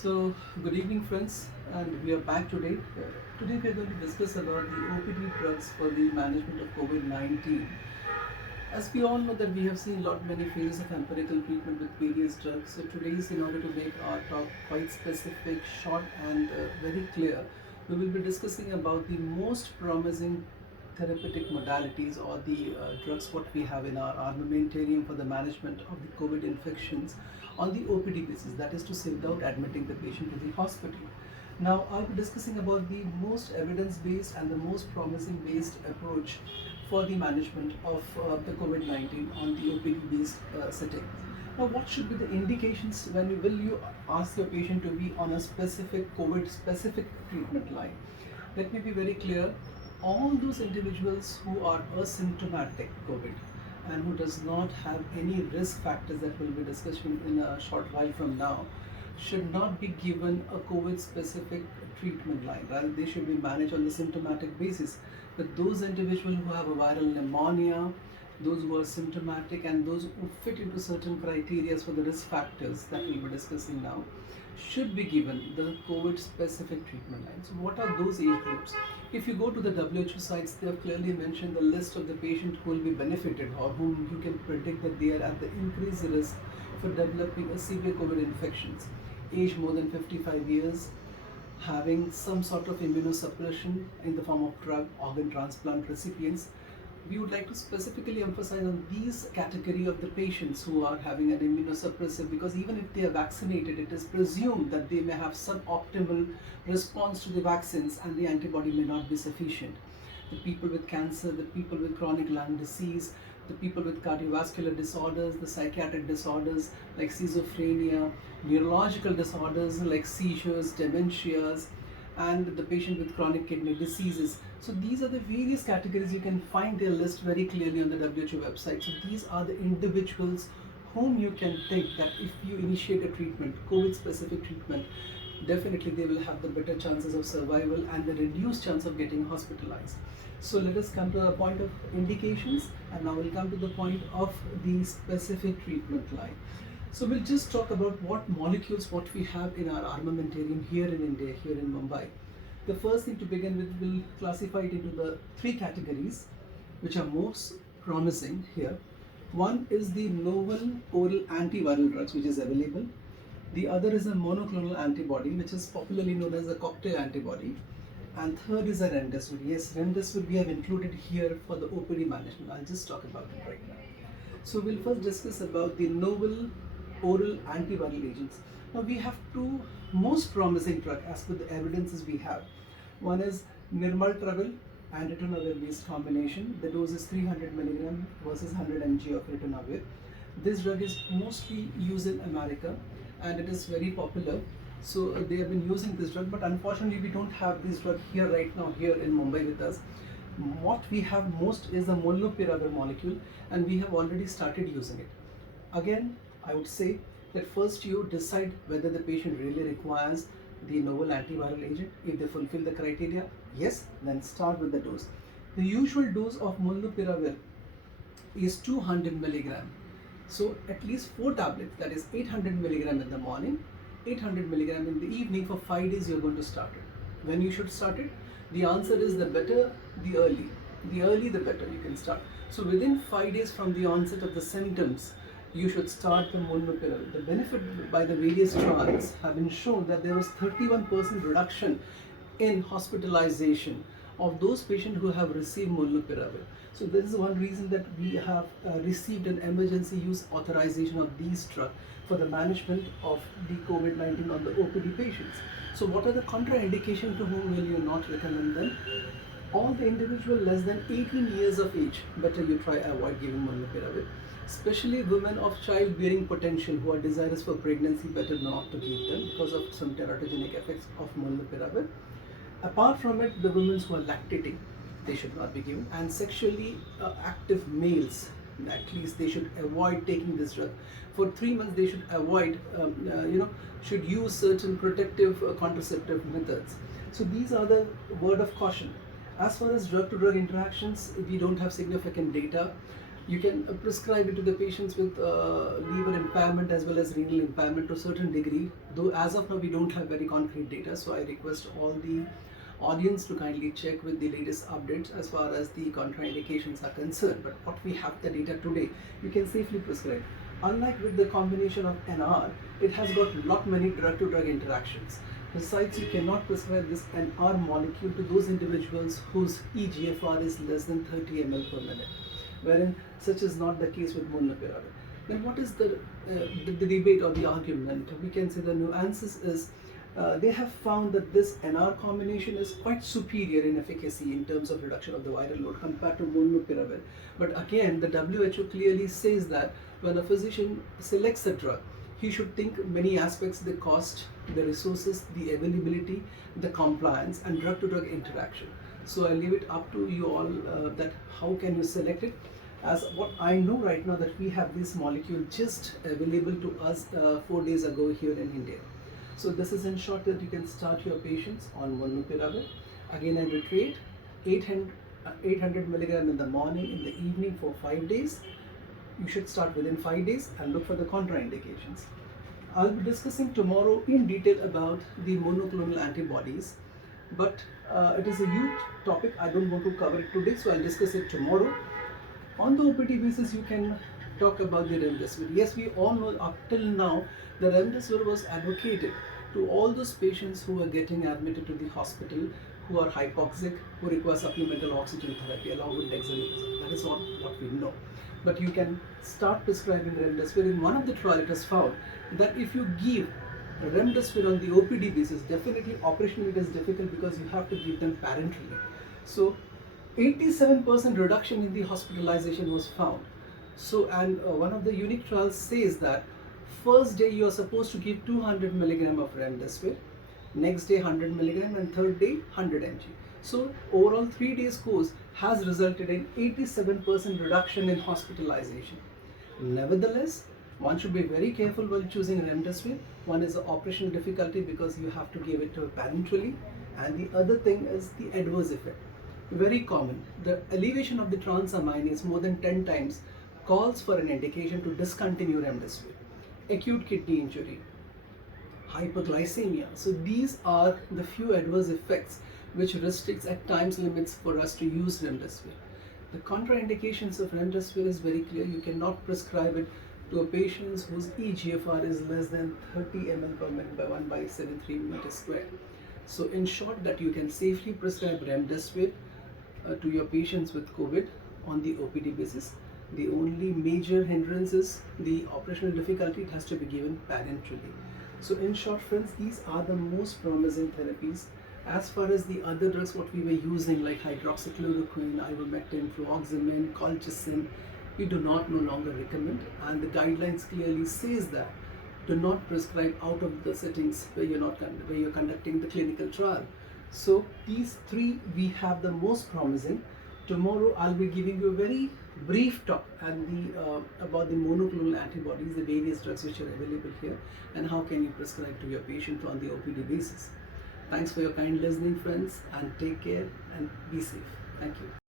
So, good evening, friends, and we are back today. Today, we are going to discuss about the OPD drugs for the management of COVID-19. As we all know that we have seen lot many phases of empirical treatment with various drugs. So today, is in order to make our talk quite specific, short, and very clear, we will be discussing about the most promising therapeutic modalities or the drugs what we have in our armamentarium for the management of the COVID infections on the OPD basis, that is to say without admitting the patient to the hospital. Now, I'll be discussing about the most evidence-based and the most promising-based approach for the management of the COVID-19 on the OPD-based setting. Now, what should be the indications when you ask your patient to be on a specific COVID-specific treatment line? Let me be very clear. All those individuals who are asymptomatic COVID and who does not have any risk factors that we'll be discussing in a short while from now should not be given a COVID specific treatment line. Rather, they should be managed on the symptomatic basis. But those individuals who have a viral pneumonia, those who are symptomatic, and those who fit into certain criteria for the risk factors that we'll be discussing now should be given the COVID specific treatment line. So, what are those age groups? If you go to the WHO sites, they have clearly mentioned the list of the patient who will be benefited or whom you can predict that they are at the increased risk for developing a severe COVID infections. Age more than 55 years, having some sort of immunosuppression in the form of drug organ transplant recipients. We would like to specifically emphasize on these category of the patients who are having an immunosuppressive, because even if they are vaccinated, it is presumed that they may have suboptimal response to the vaccines and the antibody may not be sufficient. The people with cancer, the people with chronic lung disease, the people with cardiovascular disorders, the psychiatric disorders like schizophrenia, neurological disorders like seizures, dementias, and the patient with chronic kidney diseases. So these are the various categories. You can find their list very clearly on the WHO website. So these are the individuals whom you can think that if you initiate a treatment, COVID specific treatment, definitely they will have the better chances of survival and the reduced chance of getting hospitalized. So let us come to the point of indications, and now we'll come to the point of the specific treatment line. So we'll just talk about what molecules what we have in our armamentarium here in India, here in Mumbai. The first thing to begin with, we'll classify it into the three categories which are most promising here. One is the novel oral antiviral drugs which is available. The other is a monoclonal antibody which is popularly known as a cocktail antibody. And third is a remdesivir. Yes, remdesivir we have included here for the OPD management. I'll just talk about it right now. So we'll first discuss about the novel oral antiviral agents. Now we have two most promising drugs as per the evidences we have. One is nirmatrelvir and ritonavir based combination. The dose is 300 milligram versus 100 mg of ritonavir. This drug is mostly used in America and it is very popular. So they have been using this drug, but unfortunately we don't have this drug here right now here in Mumbai with us. What we have most is the molnupiravir molecule, and we have already started using it. Again, I would say that first you decide whether the patient really requires the novel antiviral agent. If they fulfill the criteria, yes, then start with the dose. The usual dose of molnupiravir is 200 milligram. So at least 4 tablets, that is 800 milligram in the morning, 800 milligram in the evening for 5 days you're going to start it. When you should start it? The answer is the better, the early. The early, the better you can start. So within 5 days from the onset of the symptoms, you should start the molnupiravir. The benefit by the various trials have been shown that there was 31% reduction in hospitalization of those patients who have received molnupiravir. So this is one reason that we have received an emergency use authorization of these drugs for the management of the COVID-19 on the OPD patients. So what are the contraindications? To whom will you not recommend them? All the individual less than 18 years of age, better you try avoid giving molnupiravir. Especially women of childbearing potential who are desirous for pregnancy, better not to give them because of some teratogenic effects of molnupiravir. Apart from it, the women who are lactating, they should not be given, and sexually active males, at least they should avoid taking this drug. For 3 months they should avoid, should use certain protective contraceptive methods. So these are the word of caution. As far as drug to drug interactions, we don't have significant data. You can prescribe it to the patients with liver impairment as well as renal impairment to a certain degree. Though as of now we don't have very concrete data, so I request all the audience to kindly check with the latest updates as far as the contraindications are concerned. But what we have the data today, you can safely prescribe. Unlike with the combination of NR, it has got lot many drug-to-drug interactions. Besides, you cannot prescribe this NR molecule to those individuals whose eGFR is less than 30 ml per minute, wherein such is not the case with molnupiravir. Then what is the debate or the argument? We can say the nuances is they have found that this NR combination is quite superior in efficacy in terms of reduction of the viral load compared to molnupiravir. But again, the WHO clearly says that when a physician selects a drug, he should think many aspects: the cost, the resources, the availability, the compliance, and drug-to-drug interaction. So I leave it up to you all that how can you select it. As what I know right now, that we have this molecule just available to us 4 days ago here in India. So this is in short that you can start your patients on molnupiravir. Again, I reiterate, 800 milligram in the morning, in the evening for 5 days. You should start within 5 days and look for the contraindications. I'll be discussing tomorrow in detail about the monoclonal antibodies, but it is a huge topic. I don't want to cover it today, so I'll discuss it tomorrow. On the OPD basis, you can talk about the remdesivir. Yes, we all know up till now the remdesivir was advocated to all those patients who are getting admitted to the hospital, who are hypoxic, who require supplemental oxygen therapy along with dexamethasone. That is what we know. But you can start prescribing remdesivir. In one of the trials, it has found that if you give remdesivir on the OPD basis, definitely operationally it is difficult because you have to give them parenterally. So 87% reduction in the hospitalization was found. So, and one of the unique trials says that first day you are supposed to give 200 milligram of remdesivir, next day 100 milligram, and third day 100 mg. So overall 3 days course has resulted in 87% reduction in hospitalization. Nevertheless, one should be very careful while choosing remdesivir. One is the operational difficulty because you have to give it parenterally, and the other thing is the adverse effect. Very common. The elevation of the transaminase more than 10 times calls for an indication to discontinue remdesivir. Acute kidney injury, hyperglycemia. So these are the few adverse effects which restricts at times limits for us to use remdesivir. The contraindications of remdesivir is very clear. You cannot prescribe it to a patient whose eGFR is less than 30 ml per minute by 1/73 meter square. So in short, that you can safely prescribe remdesivir to your patients with COVID on the OPD basis. The only major hindrance is the operational difficulty. It has to be given parenterally. So in short, friends, these are the most promising therapies. As far as the other drugs what we were using like hydroxychloroquine, ivermectin, fluoxamine, colchicine, we do not no longer recommend, and the guidelines clearly says that do not prescribe out of the settings where you're conducting the clinical trial. So these three we have the most promising. Tomorrow I'll be giving you a very brief talk and about the monoclonal antibodies, the various drugs which are available here, and how can you prescribe to your patient on the OPD basis. Thanks for your kind listening, friends, and take care and be safe. Thank you.